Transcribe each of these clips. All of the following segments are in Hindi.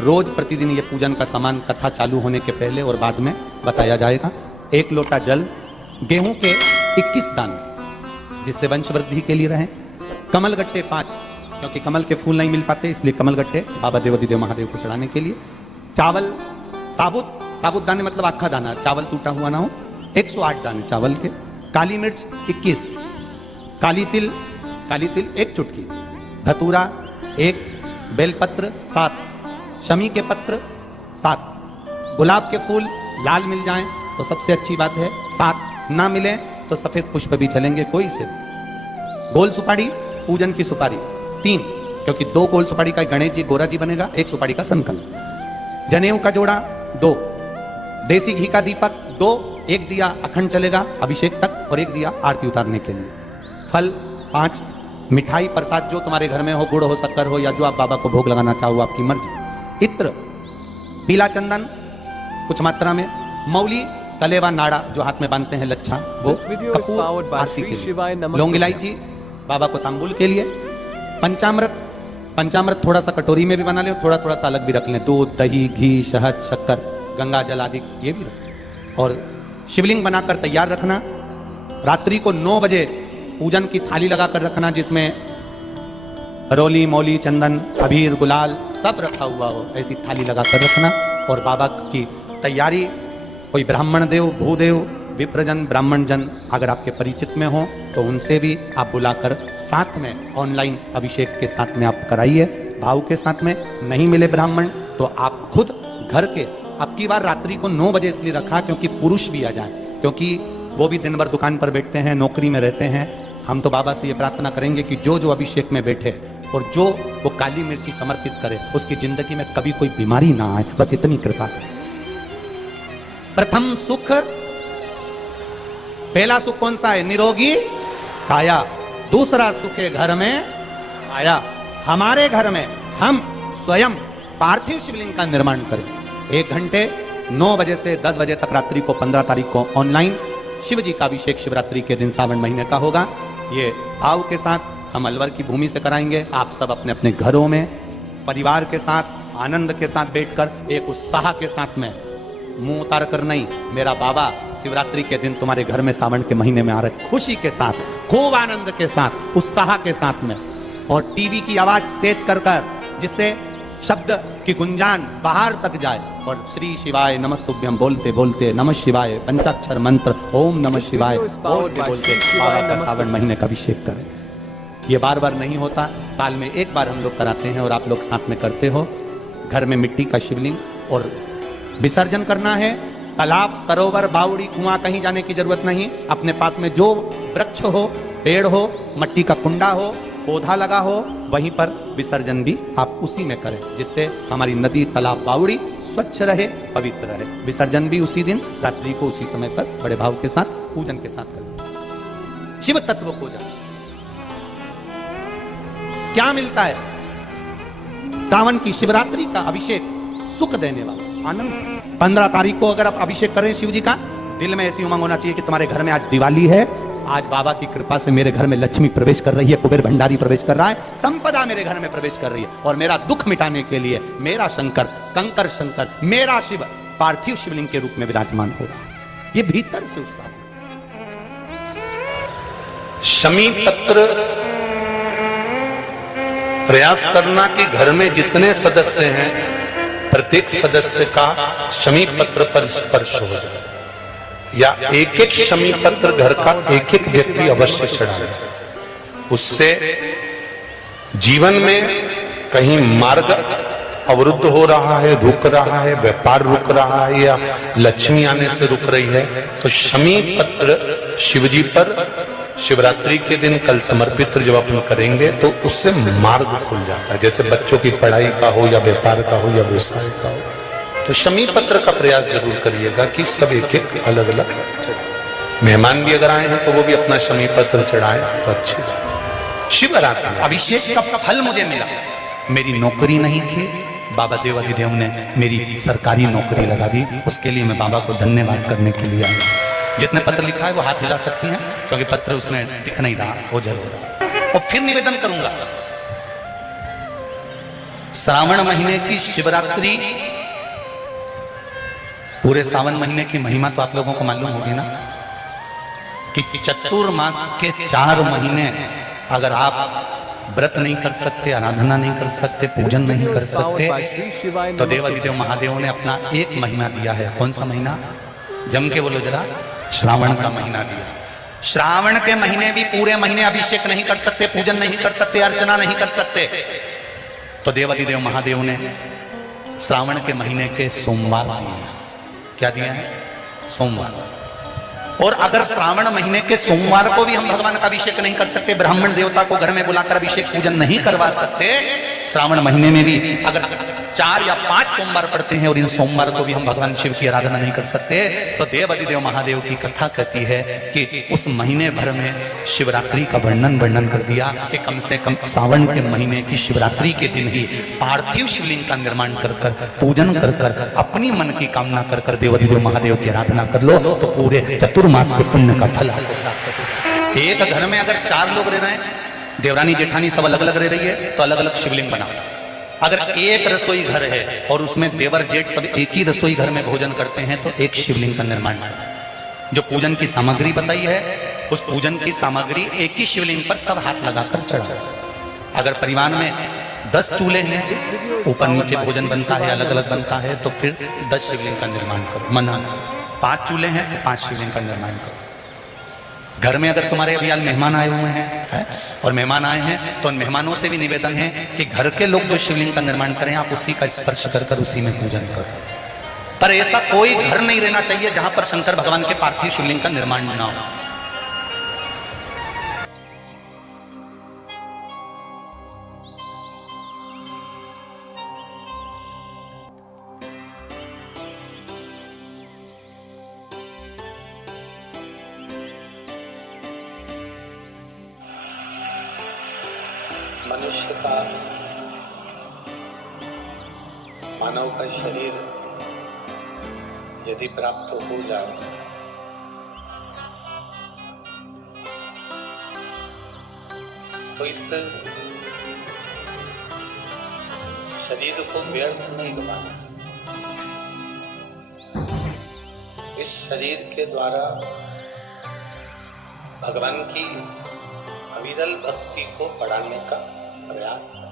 रोज प्रतिदिन ये पूजन का सामान कथा चालू होने के पहले और बाद में बताया जाएगा। 1 लोटा जल, गेहूं के 21 दाने जिससे वंश वृद्धि के लिए रहें, कमल गट्टे 5 क्योंकि कमल के फूल नहीं मिल पाते इसलिए कमल गट्टे बाबा देवाधिदेव महादेव को चढ़ाने के लिए, चावल साबुत दाने मतलब आखा दाना, चावल टूटा हुआ ना हो, 108 दाने चावल के, काली मिर्च 21, काली तिल 1 चुटकी, धतूरा 1, बेलपत्र 7, शमी के पत्र 7, गुलाब के फूल लाल मिल जाएं तो सबसे अच्छी बात है, 7 ना मिले तो सफेद पुष्प भी चलेंगे कोई से। गोल सुपारी, पूजन की सुपारी 3 क्योंकि 2 गोल सुपारी का गणेश जी गोरा जी बनेगा, 1 सुपारी का संकल्प, जनेऊ का जोड़ा 2, देसी घी का दीपक 2, 1 दिया अखंड चलेगा अभिषेक तक और 1 दिया आरती उतारने के लिए, फल 5, मिठाई प्रसाद जो तुम्हारे घर में हो, गुड़ हो, शक्कर हो या जो आप बाबा को भोग लगाना चाहो आपकी मर्जी, इत्र, पीला चंदन कुछ मात्रा में, मौली, कलेवा नाड़ा जो हाथ में बांधते हैं लच्छा वो, कपूर आरती के लिए, लौंग इलायची बाबा को तांबुल के लिए, पंचामृत थोड़ा सा कटोरी में भी बना ले, थोड़ा सा अलग भी रख लें, दूध, दही, घी, शहद, शक्कर, गंगा जल आदि ये भी रखें, और शिवलिंग बनाकर तैयार रखना। रात्रि को 9 बजे पूजन की थाली लगाकर रखना जिसमें रोली, मौली, चंदन, अबीर, गुलाल सब रखा हुआ हो, ऐसी थाली लगाकर रखना। और बाबा की तैयारी, कोई ब्राह्मण देव, भूदेव, विप्रजन, ब्राह्मण जन अगर आपके परिचित में हो तो उनसे भी आप बुलाकर साथ में ऑनलाइन अभिषेक के साथ में आप कराइए, भाव के साथ में। नहीं मिले ब्राह्मण तो आप खुद घर के, अब की बार रात्रि को 9 बजे इसलिए रखा क्योंकि पुरुष भी आ जाए, क्योंकि वो भी दिन भर दुकान पर बैठते हैं, नौकरी में रहते हैं। हम तो बाबा से ये प्रार्थना करेंगे कि जो अभिषेक में बैठे और जो वो काली मिर्ची समर्पित करे उसकी जिंदगी में कभी कोई बीमारी ना आए, बस इतनी कृपा। प्रथम सुख, पहला सुख कौन सा है? निरोगी काया। दूसरा सुख है घर में आया। हमारे घर में हम स्वयं पार्थिव शिवलिंग का निर्माण करें। 1 घंटे 9 बजे से 10 बजे तक रात्रि को 15 तारीख को ऑनलाइन शिव जी का अभिषेक शिवरात्रि के दिन सावन महीने का होगा। ये भाव के साथ हम अलवर की भूमि से कराएंगे। आप सब अपने अपने घरों में परिवार के साथ आनंद के साथ बैठकर एक उत्साह के साथ में, मुंह उतार कर नहीं, मेरा बाबा शिवरात्रि के दिन तुम्हारे घर में सावन के महीने में आ रहे, खुशी के साथ, खूब आनंद के साथ, उत्साह के साथ में। और टीवी की आवाज तेज कर जिससे शब्द की गुंजान बाहर तक जाए और श्री शिवाय नमस्तुभ्यम बोलते बोलते, नमः शिवाय पंचाक्षर मंत्र ओम नमः शिवाय बोलते बोलते बाबा का सावन महीने का अभिषेक करें। ये बार बार नहीं होता, साल में 1 बार हम लोग कराते हैं और आप लोग साथ में करते हो। घर में मिट्टी का शिवलिंग और विसर्जन करना है। तालाब, सरोवर, बावड़ी, कुआं कहीं जाने की जरूरत नहीं। अपने पास में जो वृक्ष हो, पेड़ हो, मट्टी का कुंडा हो, पौधा लगा हो, वहीं पर विसर्जन भी आप उसी में करें, जिससे हमारी नदी, तालाब, बावड़ी स्वच्छ रहे, पवित्र रहे। विसर्जन भी उसी दिन रात्रि को उसी समय पर बड़े भाव के साथ पूजन के साथ करें। शिव तत्व को जाने क्या मिलता है? सावन की शिवरात्रि का अभिषेक सुख देने वाला आनंद। 15 तारीख को अगर आप अभिषेक करें शिव जी का, दिल में ऐसी उमंग होना चाहिए कि तुम्हारे घर में आज दिवाली है, आज बाबा की कृपा से मेरे घर में लक्ष्मी प्रवेश कर रही है, कुबेर भंडारी प्रवेश कर रहा है, संपदा मेरे घर में प्रवेश कर रही है और मेरा दुख मिटाने के लिए मेरा शंकर, कंकर शंकर, मेरा शिव पार्थिव शिवलिंग के रूप में विराजमान होगा। ये भीतर से उत्साह। शमी पत्र प्रयास करना कि घर में जितने सदस्य हैं प्रत्येक सदस्य का शमी पत्र पर स्पर्श हो जाए, या एक शमी पत्र घर का एक व्यक्ति अवश्य चढ़ाए। उससे जीवन में कहीं मार्ग अवरुद्ध हो रहा है, रुक रहा है, व्यापार रुक रहा है या लक्ष्मी आने से रुक रही है, तो शमी पत्र शिवजी पर शिवरात्रि के दिन कल समर्पित जब अपन करेंगे तो उससे मार्ग खुल जाता है। जैसे बच्चों की पढ़ाई का हो या व्यापार का हो या व्यवसाय का हो। तो शमी पत्र का प्रयास जरूर करिएगा कि सब एक अलग अलग चढ़ाए। मेहमान भी अगर आए हैं तो वो भी अपना शमी पत्र चढ़ाए तो अच्छी बात। शिवरात्रि अभिषेक का फल मुझे मिला। मेरी नौकरी नहीं थी, बाबा देवाधिदेव ने मेरी सरकारी नौकरी लगा दी। उसके लिए मैं बाबा को धन्यवाद करने के लिए आया। जिसने पत्र लिखा है वो हाथ हिला सकती हैं, क्योंकि पत्र उसमें दिख नहीं रहा, वो जरूर रहा। और फिर निवेदन करूंगा, श्रावण महीने की शिवरात्रि, पूरे सावन महीने की महिमा तो आप लोगों को मालूम होगी ना, कि चतुर्मास के 4 महीने अगर आप व्रत नहीं कर सकते, आराधना नहीं कर सकते, पूजन नहीं कर सकते, तो देवाधिदेव महादेव ने अपना एक महीना दिया है। कौन सा महीना? जम के बोलो जरा। श्रावण का महीना दिया। श्रावण के महीने भी पूरे महीने अभिषेक नहीं कर सकते, पूजन नहीं कर सकते, अर्चना नहीं कर सकते, तो देवाधिदेव महादेव ने श्रावण के महीने के सोमवार दिए। क्या दिया है? सोमवार। और अगर श्रावण महीने के सोमवार को भी हम भगवान का अभिषेक नहीं कर सकते, ब्राह्मण देवता को घर में बुलाकर अभिषेक पूजन नहीं करवा सकते, श्रावण महीने में भी अगर 4 या 5 सोमवार पड़ते हैं और इन सोमवार को भी हम भगवान शिव की आराधना नहीं कर सकते, तो देवाधिदेव महादेव की कथा कहती है कि उस महीने भर में शिवरात्रि का वर्णन कर दिया कि कम से कम सावन के महीने की शिवरात्रि के दिन ही पार्थिव शिवलिंग का निर्माण कर पूजन कर अपनी मन की कामना कर देवाधिदेव महादेव की आराधना कर लो, तो पूरे चतुर्मास के पुण्य का फल होता है। एक घर में अगर 4 लोग रह रहे हैं, देवरानी जेठानी सब अलग अलग रह रही है, तो अलग अलग शिवलिंग बनाओ। अगर एक रसोई घर है और उसमें देवर जेठ सब एक ही रसोई घर में भोजन करते हैं, तो एक शिवलिंग का निर्माण करो। जो पूजन की सामग्री बताई है, उस पूजन की सामग्री एक ही शिवलिंग पर सब हाथ लगाकर चढ़ाओ। अगर परिवार में 10 चूल्हे हैं, ऊपर नीचे भोजन बनता है, अलग अलग बनता है, तो फिर 10 शिवलिंग का निर्माण करो। मना 5 चूल्हे हैं तो 5 शिवलिंग का निर्माण करो। घर में अगर तुम्हारे अभी आज मेहमान आए हुए हैं और मेहमान आए हैं, तो उन मेहमानों से भी निवेदन है कि घर के लोग जो शिवलिंग का निर्माण करें, आप उसी का स्पर्श कर उसी में पूजन करो। पर ऐसा कोई घर नहीं रहना चाहिए जहां पर शंकर भगवान के पार्थिव शिवलिंग का निर्माण ना हो। मनुष्य का, मानव का शरीर यदि प्राप्त हो जाए, तो इस शरीर को व्यर्थ नहीं गवाना। इस शरीर के द्वारा भगवान की अविरल भक्ति को बढ़ाने का प्रयास है।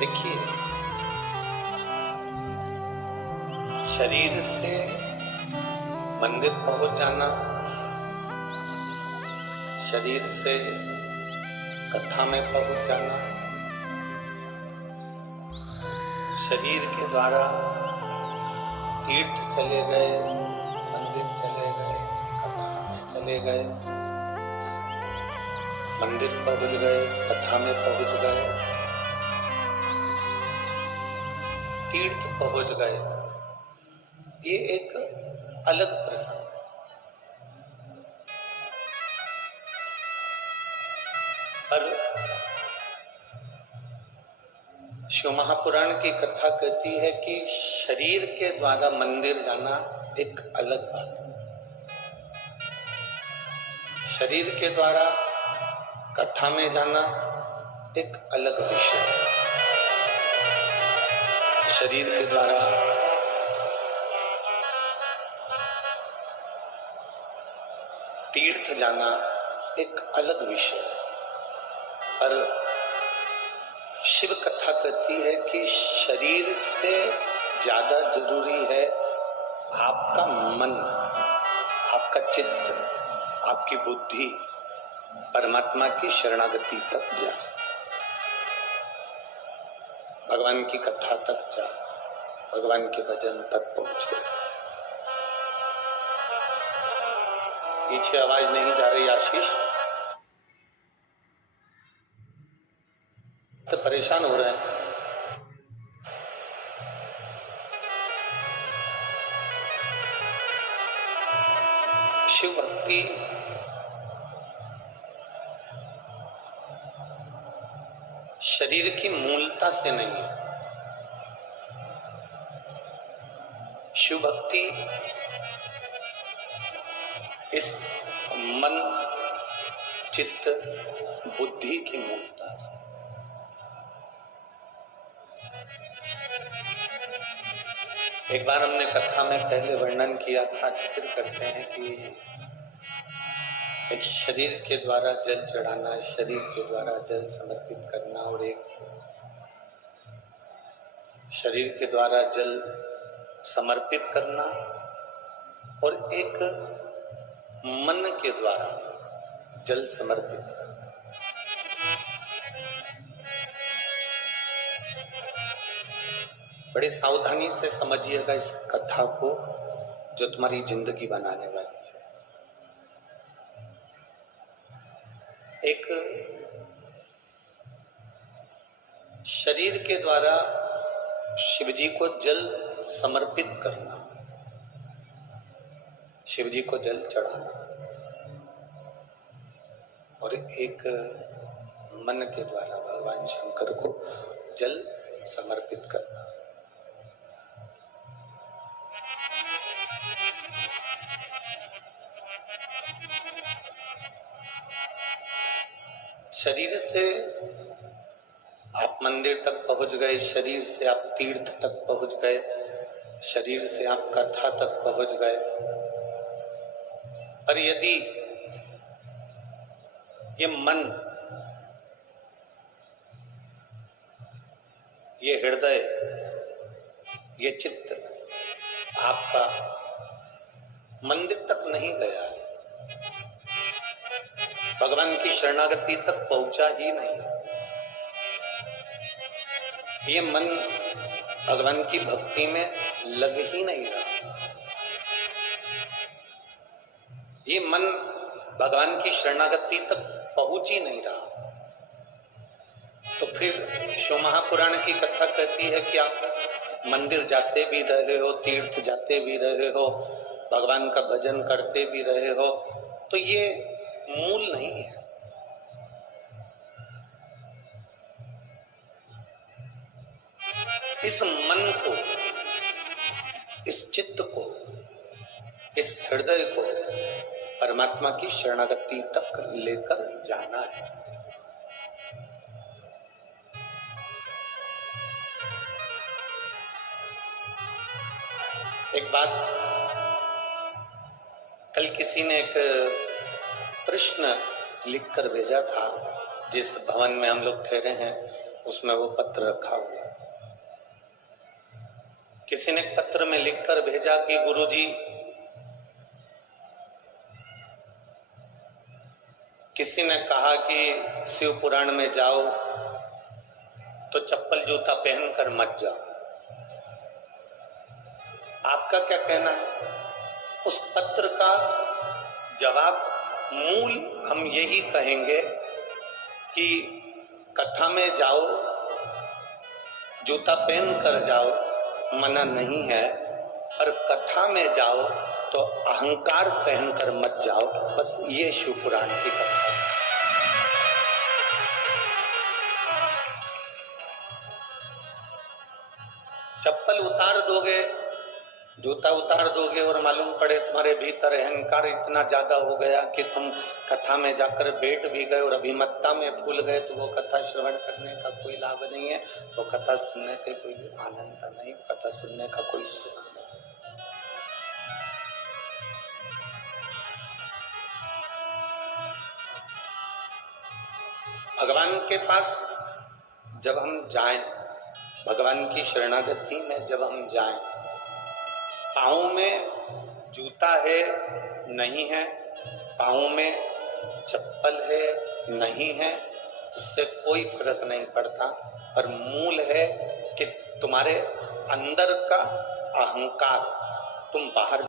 देखिए, शरीर से मंदिर पहुंच जाना, शरीर से कथा में पहुंच जाना, शरीर के द्वारा तीर्थ चले गए, मंदिर चले गए, चले गए, मंदिर पहुंच गए, कथा में पहुंच गए, तीर्थ पहुंच गए, ये एक अलग प्रसंग है। पर शिव महापुराण की कथा कहती है कि शरीर के द्वारा मंदिर जाना एक अलग बात है, शरीर के द्वारा कथा में जाना एक अलग विषय है, शरीर के द्वारा तीर्थ जाना एक अलग विषय है। पर शिव कथा कहती है कि शरीर से ज्यादा जरूरी है आपका मन, आपका चित्त, आपकी बुद्धि परमात्मा की शरणागति तक जा, भगवान की कथा तक जा, भगवान के भजन तक पहुंचे। पीछे आवाज नहीं जा रही आशीष? तो परेशान हो रहे हैं। शिव भक्ति शरीर की मूलता से नहीं है। शिव भक्ति इस मन, चित्त, बुद्धि की मूलता से। एक बार हमने कथा में पहले वर्णन किया था, जिक्र करते हैं कि एक शरीर के द्वारा जल चढ़ाना, शरीर के द्वारा जल समर्पित करना, और एक शरीर के द्वारा जल समर्पित करना, और एक मन के द्वारा जल समर्पित करना। बड़े सावधानी से समझिएगा इस कथा को, जो तुम्हारी जिंदगी बनाने वाली है। एक शरीर के द्वारा शिवजी को जल समर्पित करना, शिवजी को जल चढ़ाना, और एक मन के द्वारा भगवान शंकर को जल समर्पित करना। शरीर से आप मंदिर तक पहुंच गए, शरीर से आप तीर्थ तक पहुंच गए, शरीर से आप कथा तक पहुंच गए, पर यदि ये मन, ये हृदय, ये चित्त आपका मंदिर तक नहीं गया है, भगवान की शरणागति तक पहुंचा ही नहीं, ये मन भगवान की भक्ति में लग ही नहीं रहा, ये मन भगवान की शरणागति तक पहुंच ही नहीं रहा, तो फिर शिव महापुराण की कथा कहती है कि आप मंदिर जाते भी रहे हो, तीर्थ जाते भी रहे हो, भगवान का भजन करते भी रहे हो, तो ये मूल नहीं है। इस मन को, इस चित्त को, इस हृदय को परमात्मा की शरणागति तक लेकर जाना है। एक बात, कल किसी ने एक प्रश्न लिखकर भेजा था, जिस भवन में हम लोग ठहरे हैं उसमें वो पत्र रखा हुआ है। किसी ने पत्र में लिखकर भेजा कि गुरुजी, किसी ने कहा कि शिव पुराण में जाओ तो चप्पल जूता पहनकर मत जाओ, आपका क्या कहना है? उस पत्र का जवाब मूल हम यही कहेंगे कि कथा में जाओ, जूता पहन कर जाओ, मना नहीं है, पर कथा में जाओ तो अहंकार पहनकर मत जाओ। बस ये शिव पुराण की कथा है। चप्पल उतार दोगे, जूता उतार दोगे और मालूम पड़े तुम्हारे भीतर अहंकार इतना ज्यादा हो गया कि तुम कथा में जाकर बैठ भी गए और अभिमत्ता में भूल गए, तो वो कथा श्रवण करने का कोई लाभ नहीं है, तो कथा सुनने का कोई आनंद नहीं, कथा सुनने का कोई सुख नहीं। भगवान के पास जब हम जाएं, भगवान की शरणागति में जब हम जाएं, पाँव में जूता है नहीं है, पाँव में चप्पल है नहीं है, उससे कोई फर्क नहीं पड़ता, पर मूल है कि तुम्हारे अंदर का अहंकार, तुम बाहर